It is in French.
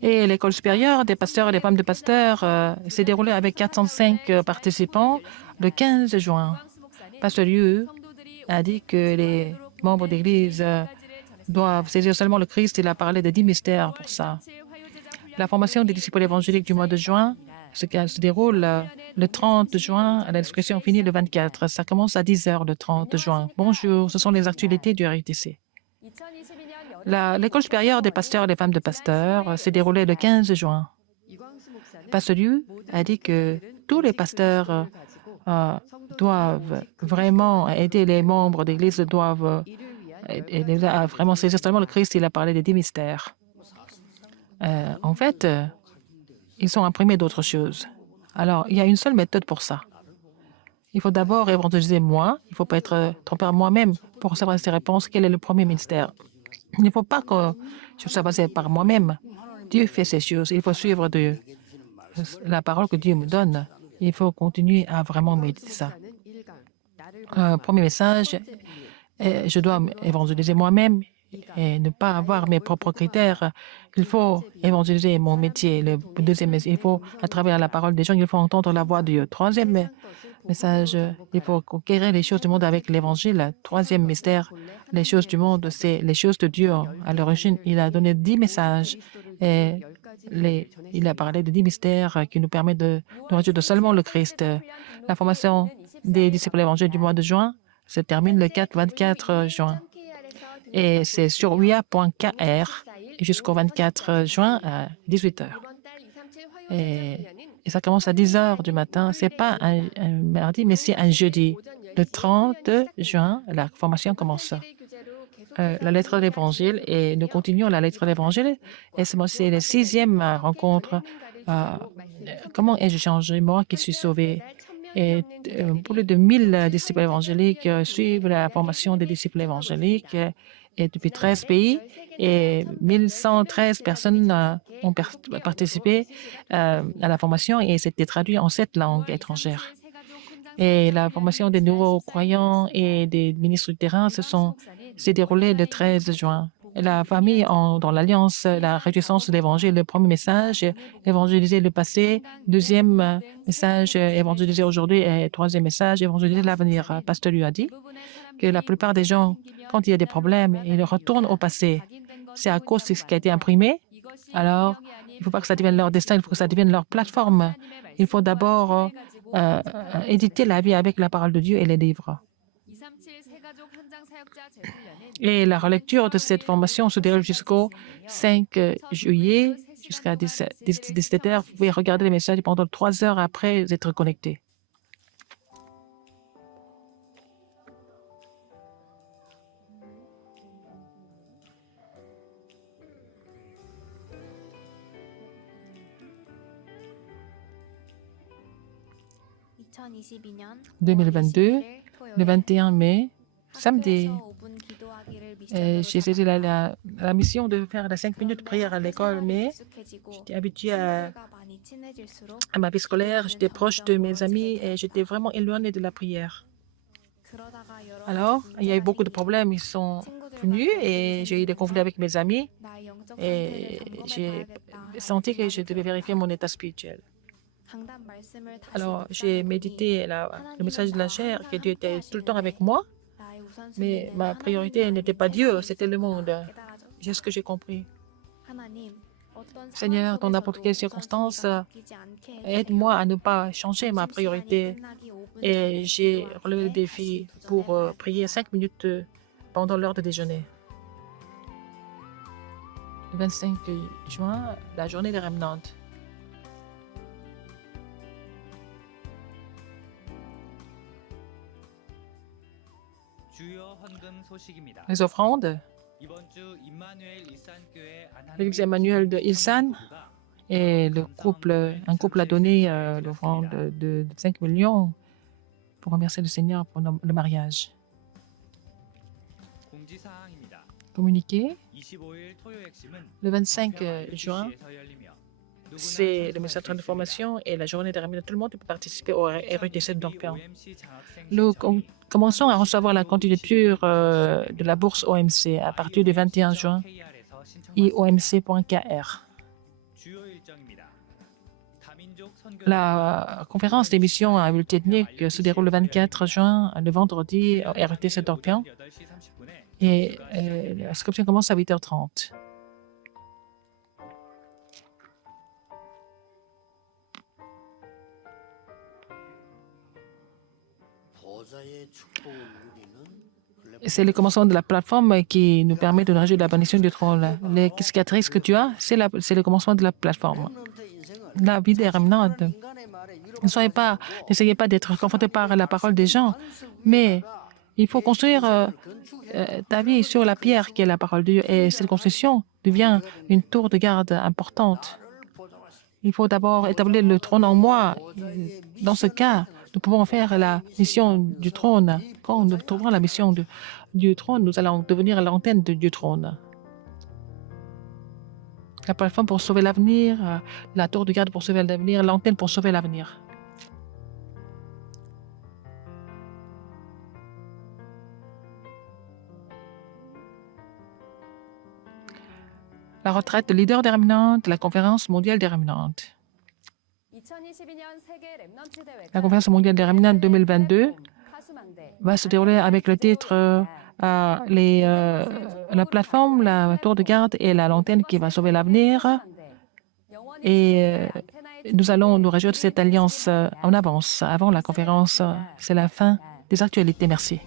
Et l'école supérieure des pasteurs et des femmes de pasteurs s'est déroulée avec 405 participants le 15 juin. Pasteur Liu a dit que les membres d'église doivent saisir seulement le Christ. Il a parlé de 10 mystères pour ça. La formation des disciples évangéliques du mois de juin se déroule le 30 juin. La discussion finit le 24. Ça commence à 10 heures le 30 juin. Bonjour, ce sont les actualités du RITC. L'école supérieure des pasteurs et des femmes de pasteurs s'est déroulée le 15 juin. Pasteur Liu a dit que tous les pasteurs doivent vraiment aider les membres d'église, doivent vraiment saisir seulement le Christ. Il a parlé des 10 mystères. En fait, ils sont imprimés d'autres choses. Alors, il y a une seule méthode pour ça. Il faut d'abord évangéliser moi. Il ne faut pas être trompé par moi-même pour recevoir ces réponses. Quel est le premier mystère? Il ne faut pas que je sois basé par moi-même. Dieu fait ces choses. Il faut suivre la parole que Dieu me donne. Il faut continuer à vraiment méditer ça. Premier message, je dois évangéliser moi-même et ne pas avoir mes propres critères. Il faut évangéliser mon métier. Le deuxième, il faut, à travers la parole des gens, il faut entendre la voix de Dieu. Troisième message, il faut conquérir les choses du monde avec l'évangile. Troisième mystère, les choses du monde, c'est les choses de Dieu. À l'origine, il a donné 10 messages et il a parlé de 10 mystères qui nous permettent de résoudre seulement le Christ. La formation des disciples évangéliques du mois de juin se termine le 24 juin. Et c'est sur uia.kr jusqu'au 24 juin à 18 h. Et ça commence à 10 h du matin. Ce n'est pas un mardi, mais c'est un jeudi. Le 30 juin, la formation commence. La lettre de l'Évangile, et nous continuons la lettre de l'Évangile. Et c'est la 6e rencontre. Comment ai-je changé, moi qui suis sauvé? Et plus de 1000 disciples évangéliques suivent la formation des disciples évangéliques et depuis 13 pays. Et 1113 personnes ont participé à la formation et c'était traduit en 7 langues étrangères. Et la formation des nouveaux croyants et des ministres du terrain s'est déroulée le 13 juin. La famille dans l'Alliance, la réjouissance de l'Évangile, le premier message, évangéliser le passé. Deuxième message, évangéliser aujourd'hui. Et troisième message, évangéliser l'avenir. Pasteur lui a dit que la plupart des gens, quand il y a des problèmes, ils retournent au passé. C'est à cause de ce qui a été imprimé. Alors, il ne faut pas que ça devienne leur destin, il faut que ça devienne leur plateforme. Il faut d'abord éditer la vie avec la parole de Dieu et les livres. Et la relecture de cette formation se déroule jusqu'au 5 juillet, jusqu'à 17 h. Vous pouvez regarder les messages pendant 3 heures après être connecté. « 2022, le 21 mai, samedi. J'ai saisi la mission de faire la 5 minutes de prière à l'école, mais j'étais habituée à ma vie scolaire, j'étais proche de mes amis et j'étais vraiment éloignée de la prière. Alors, il y a eu beaucoup de problèmes, ils sont venus et j'ai eu des conflits avec mes amis et j'ai senti que je devais vérifier mon état spirituel. Alors, j'ai médité le message de la chair, que Dieu était tout le temps avec moi, mais ma priorité n'était pas Dieu, c'était le monde. C'est ce que j'ai compris. Seigneur, dans n'importe quelle circonstance, aide-moi à ne pas changer ma priorité. Et j'ai relevé le défi pour prier 5 minutes pendant l'heure de déjeuner. Le 25 juin, la journée des Remnantes. Les offrandes. L'église Emmanuel de Ilsan et un couple a donné l'offrande de 5 millions pour remercier le Seigneur pour le mariage. Communiqué. Le 25 juin, c'est le message de formation et la journée de remise. Tout le monde peut participer au RUTC d'Orléans. Nous commençons à recevoir la candidature de la bourse OMC à partir du 21 juin. iomc.kr. La conférence d'émission à multiethnique se déroule le 24 juin, le vendredi, au RETC d'Orléans. Et l'inscription commence à 8h30. C'est le commencement de la plateforme qui nous permet de nager de la bénédiction du trône. Les cicatrices que tu as, c'est le commencement de la plateforme. La vie des remnants. N'essayez pas d'être confronté par la parole des gens, mais il faut construire ta vie sur la pierre qui est la parole de Dieu. Et cette construction devient une tour de garde importante. Il faut d'abord établir le trône en moi. Dans ce cas, nous pouvons faire la mission du trône. Quand nous trouverons la mission du trône, nous allons devenir l'antenne du trône. La plateforme pour sauver l'avenir, la tour de garde pour sauver l'avenir, l'antenne pour sauver l'avenir. La retraite de leader des remnantes, la conférence mondiale des remnantes. La conférence mondiale des remnantes 2022 va se dérouler avec le titre la plateforme, la tour de garde et la lanterne qui va sauver l'avenir. Et nous allons nous réjouir de cette alliance en avance, avant la conférence. C'est la fin des actualités. Merci.